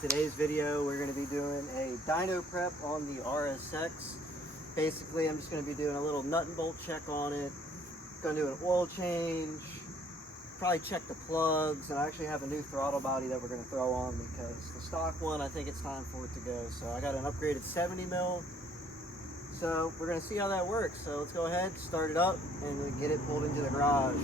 Today's video, we're going to be doing a dyno prep on the Rsx. Basically, I'm just going to be doing a little nut and bolt check on it. Going to do an oil change, probably check the plugs, and I actually have a new throttle body that we're going to throw on because the stock one, I think it's time for it to go. So I got an upgraded 70 mil. So we're going to see how that works. So let's go ahead, start it up, and get it pulled into the garage.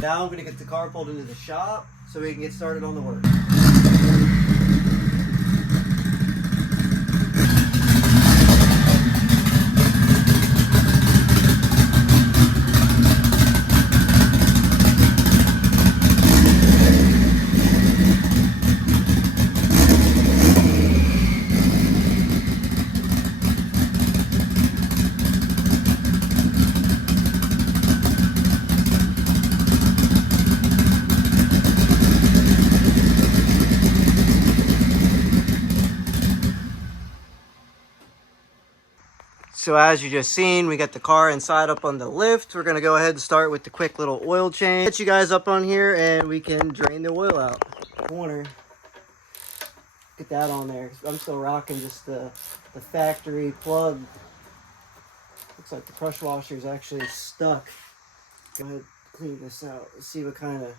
Now I'm going to get the car pulled into the shop so we can get started on the work. So as you just seen, we got the car inside up on the lift. We're going to go ahead and start with the quick little oil change. Get you guys up on here and we can drain the oil out. Corner. Get that on there. I'm still rocking just the factory plug. Looks like the crush washer is actually stuck. Go ahead and clean this out. Let's see what kind of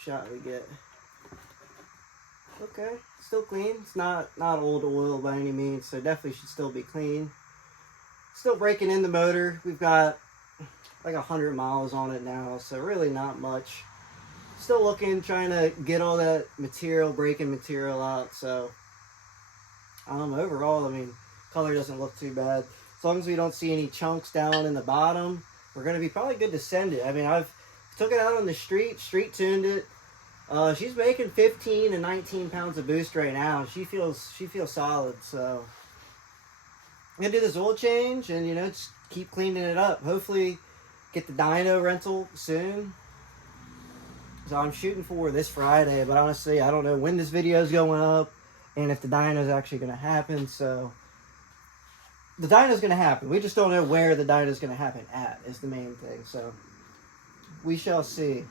shot we get. Okay, still clean. It's not old oil by any means, so definitely should still be clean. Still breaking in the motor. We've got like 100 miles on it now, so really not much. Still looking, trying to get all that material, braking material out. So overall, I mean, color doesn't look too bad. As long as we don't see any chunks down in the bottom, we're gonna be probably good to send it. I mean, I've took it out on the street tuned it. She's making 15 and 19 pounds of boost right now. She feels solid. So I'm gonna do this oil change and, you know, just keep cleaning it up. Hopefully get the dyno rental soon. So I'm shooting for this Friday, but honestly, I don't know when this video is going up and if the dyno is actually gonna happen. So the dyno is gonna happen. We just don't know where the dyno is gonna happen at is the main thing. So we shall see.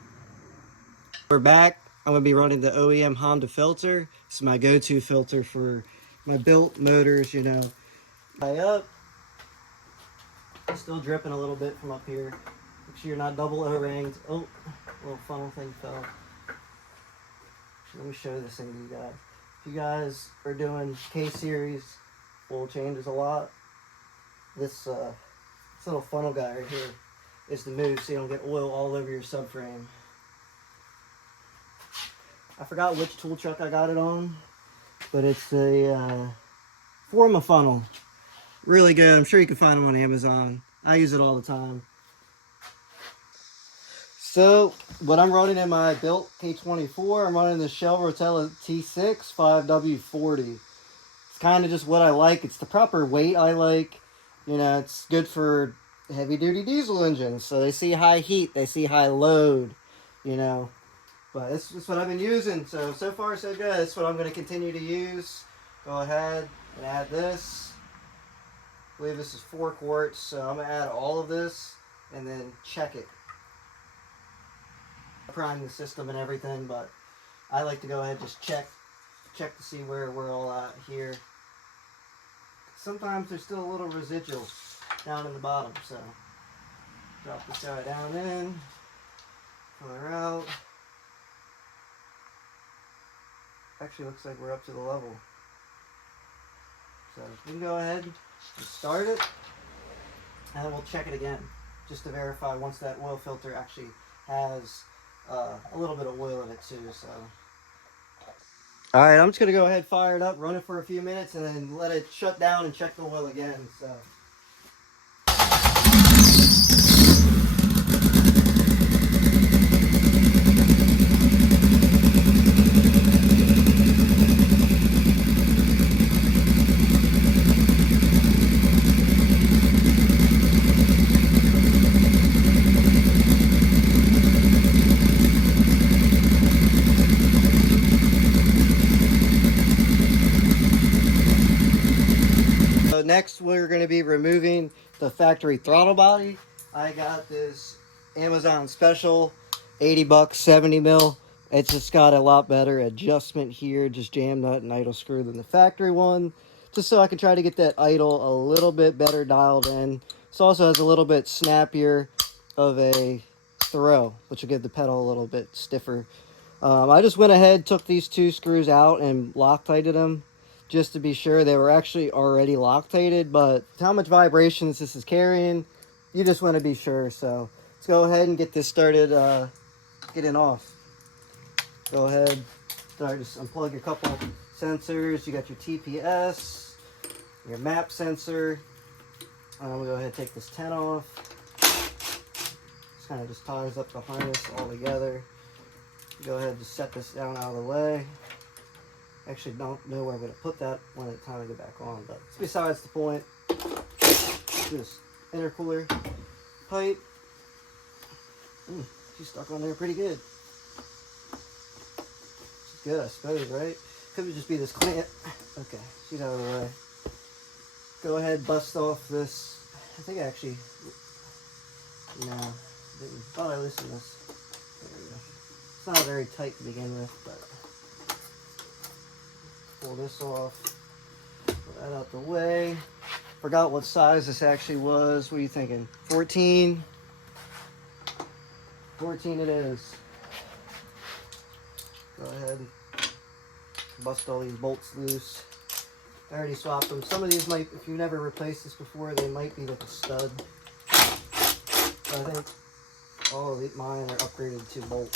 We're back. I'm gonna be running the OEM Honda filter. This is my go-to filter for my built motors, you know. High up, still dripping a little bit from up here. Make sure you're not double O-ringed. Oh, little funnel thing fell. Let me show this thing to you guys. If you guys are doing K-series oil changes a lot, this little funnel guy right here is the move so you don't get oil all over your subframe. I forgot which tool truck I got it on, but it's a Forma funnel. Really good. I'm sure you can find them on Amazon. I use it all the time. So, what I'm running in my built K24, I'm running the Shell Rotella T6 5W40. It's kind of just what I like. It's the proper weight I like. You know, it's good for heavy-duty diesel engines. So they see high heat, they see high load, you know. But this is what I've been using. So far so good. That's what I'm going to continue to use. Go ahead and add this. I believe this is 4 quarts, so I'm going to add all of this and then check it. Prime the system and everything, but I like to go ahead and just check to see where we're all at here. Sometimes there's still a little residual down in the bottom, so drop this guy down in, pull her out. Actually looks like we're up to the level. So we can go ahead and start it, and then we'll check it again just to verify once that oil filter actually has a little bit of oil in it too. So alright, I'm just going to go ahead, fire it up, run it for a few minutes, and then let it shut down and check the oil again. So we're going to be removing the factory throttle body. I got this Amazon special, 80 bucks, 70 mil. It's just got a lot better adjustment here, just jam nut and idle screw than the factory one, just so I can try to get that idle a little bit better dialed in. This also has a little bit snappier of a throw, which will give the pedal a little bit stiffer. I just went ahead, took these two screws out and Loctited them just to be sure. They were actually already Loctited, but how much vibrations this is carrying, you just want to be sure. So let's go ahead and get this started getting off. Go ahead, just unplug your couple sensors. You got your TPS, your map sensor. I'm going to go ahead and take this 10 off. This kind of just ties up the harness all together. Go ahead and just set this down out of the way. Actually don't know where I'm going to put that when it's time to get back on, but it's besides the point. This intercooler pipe. She's stuck on there pretty good. She's good, I suppose, right? Could just be this clamp. Okay, she's out of the way. Go ahead, bust off this. I think I actually, no, didn't. Thought I loosened this. There we go. It's not very tight to begin with, but pull this off. Put that out the way. Forgot what size this actually was. What are you thinking? 14? 14 it is. Go ahead and bust all these bolts loose. I already swapped them. Some of these might, if you've never replaced this before, they might be with a stud. But I think all of mine are upgraded to bolts.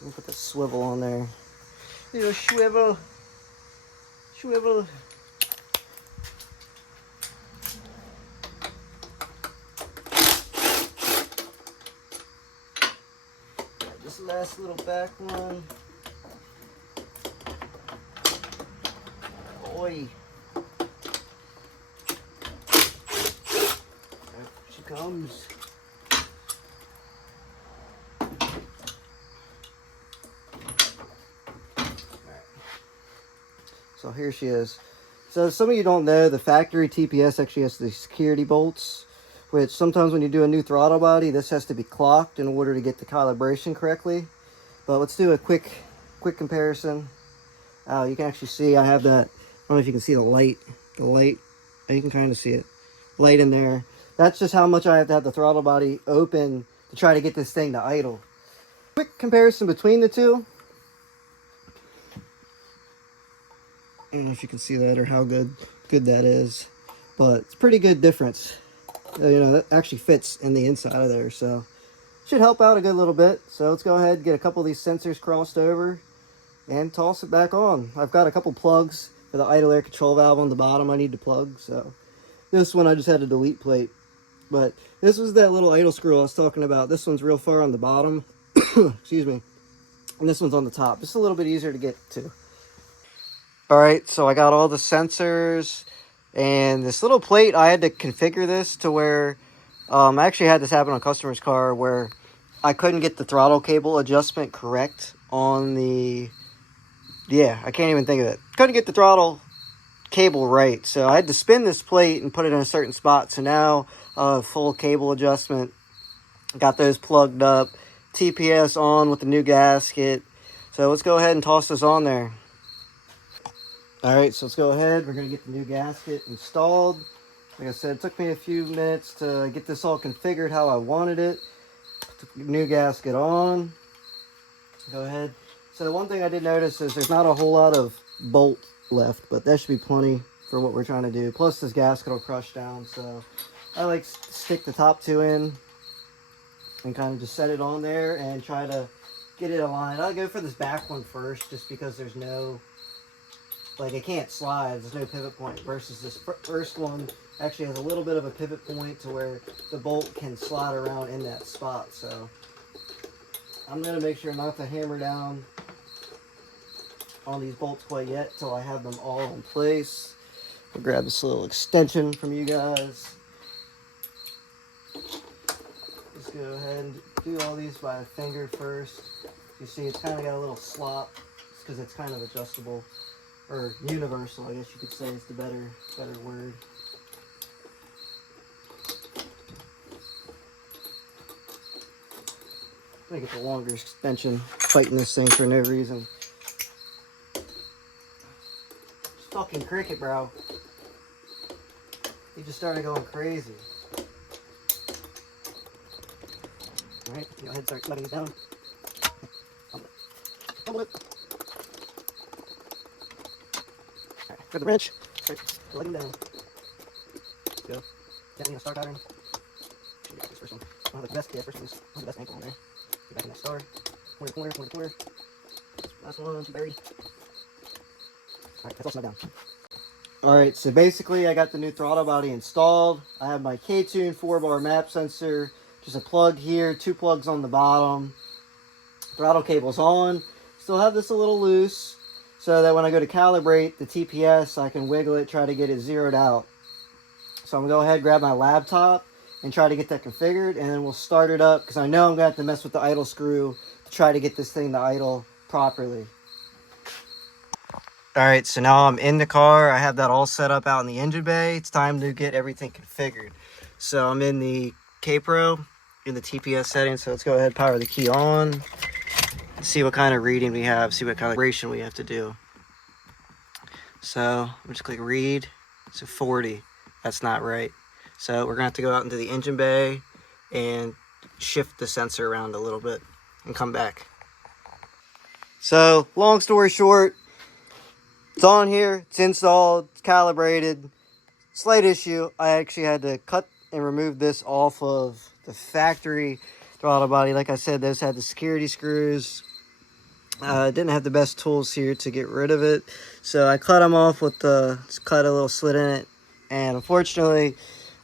Let me put the swivel on there. Little swivel. Swivel. This last little back one. Oi. There she comes. So here she is. So some of you don't know, the factory TPS actually has the security bolts, which sometimes when you do a new throttle body, this has to be clocked in order to get the calibration correctly. But let's do a quick comparison. You can actually see I have that. I don't know if you can see the light. And you can kind of see it. Light in there. That's just how much I have to have the throttle body open to try to get this thing to idle. Quick comparison between the two. I don't know if you can see that or how good that is, but it's a pretty good difference. You know, that actually fits in the inside of there, so should help out a good little bit. So let's go ahead and get a couple of these sensors crossed over and toss it back on. I've got a couple plugs for the idle air control valve on the bottom I need to plug, so this one I just had a delete plate. But this was that little idle screw I was talking about. This one's real far on the bottom, excuse me, and this one's on the top. Just a little bit easier to get to. Alright, so I got all the sensors and this little plate. I had to configure this to where I actually had this happen on a customer's car where I couldn't get the throttle cable adjustment correct on the, I can't even think of it. Couldn't get the throttle cable right, so I had to spin this plate and put it in a certain spot. So now full cable adjustment, got those plugged up, TPS on with the new gasket. So let's go ahead and toss this on there. Alright, so let's go ahead. We're going to get the new gasket installed. Like I said, it took me a few minutes to get this all configured how I wanted it. Put the new gasket on. Go ahead. So the one thing I did notice is there's not a whole lot of bolt left, but that should be plenty for what we're trying to do. Plus this gasket will crush down, so I like to stick the top two in and kind of just set it on there and try to get it aligned. I'll go for this back one first just because there's no, like, it can't slide, there's no pivot point, versus this first one actually has a little bit of a pivot point to where the bolt can slide around in that spot. So I'm going to make sure not to hammer down on these bolts quite yet till I have them all in place. I'll grab this little extension from you guys. Just go ahead and do all these by a finger first. You see it's kind of got a little slop. It's because it's kind of adjustable. or universal, I guess you could say is the better word. I think it's a longer extension, fighting this thing for no reason. It's fucking cricket, bro. He just started going crazy. Alright, go ahead and start letting it down. Tumble it. Alright, grab the wrench. Start letting down. Let's go. Getting a star pattern. Should we got this first one? I don't have the best, yeah, first one is the best ankle on there. Get back in that star. Corner, corner, corner, corner. Last one, buried. Alright, that's all snug down. Alright, so basically I got the new throttle body installed. I have my K20 4-bar map sensor. Just a plug here, 2 plugs on the bottom. Throttle cable's on. Still have this a little loose so that when I go to calibrate the TPS, I can wiggle it, try to get it zeroed out. So I'm going to go ahead and grab my laptop and try to get that configured, and then we'll start it up because I know I'm going to have to mess with the idle screw to try to get this thing to idle properly. Alright, so now I'm in the car. I have that all set up out in the engine bay. It's time to get everything configured. So I'm in the Kpro, in the TPS settings. So let's go ahead and power the key on. See what kind of reading we have, see what calibration we have to do. So I'm just click read. So 40. That's not right. So we're gonna have to go out into the engine bay and shift the sensor around a little bit and come back. So long story short, it's on here, it's installed, it's calibrated. Slight issue, I actually had to cut and remove this off of the factory throttle body. Like I said, those had the security screws. Didn't have the best tools here to get rid of it. So I cut them off with just cut a little slit in it. And unfortunately,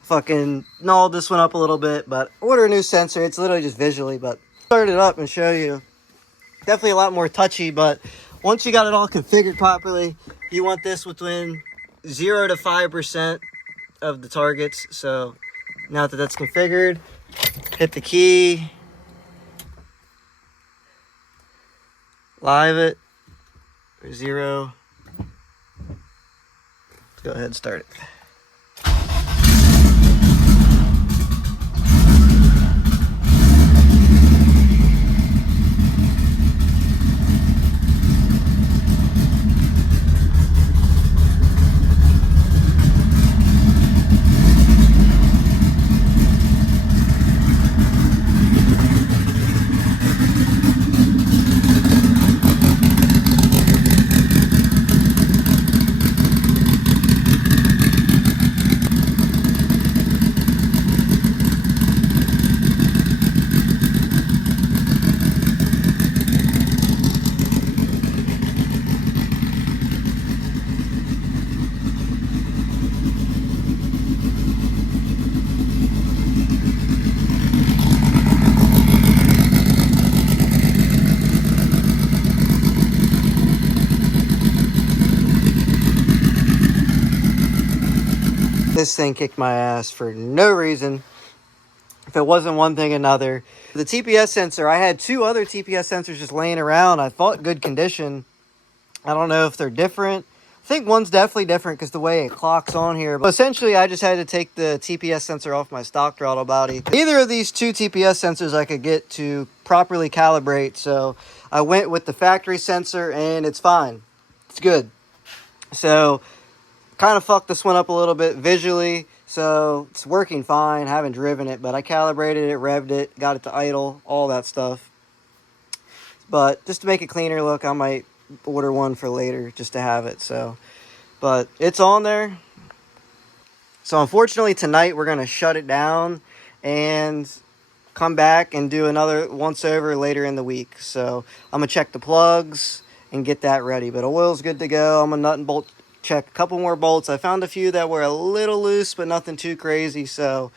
fucking gnawed this one up a little bit. But order a new sensor, it's literally just visually. But start it up and show you. Definitely a lot more touchy, but once you got it all configured properly, you want this within 0 to 5% of the targets. So now that that's configured, hit the key, live it, 0. Let's go ahead and start it. This thing kicked my ass for no reason. If it wasn't one thing, another. The TPS sensor, I had 2 other TPS sensors just laying around. I thought good condition. I don't know if they're different. I think one's definitely different because the way it clocks on here. But essentially, I just had to take the TPS sensor off my stock throttle body. Either of these 2 TPS sensors I could get to properly calibrate. So I went with the factory sensor and it's fine. It's good. So kind of fucked this one up a little bit visually, so it's working fine. Haven't driven it, but I calibrated it, revved it, got it to idle, all that stuff. But just to make it cleaner look, I might order one for later just to have it. So, but it's on there. So unfortunately tonight we're gonna shut it down and come back and do another once over later in the week. So I'm gonna check the plugs and get that ready. But oil's good to go. I'm gonna nut and bolt check a couple more bolts. I found a few that were a little loose, but nothing too crazy. So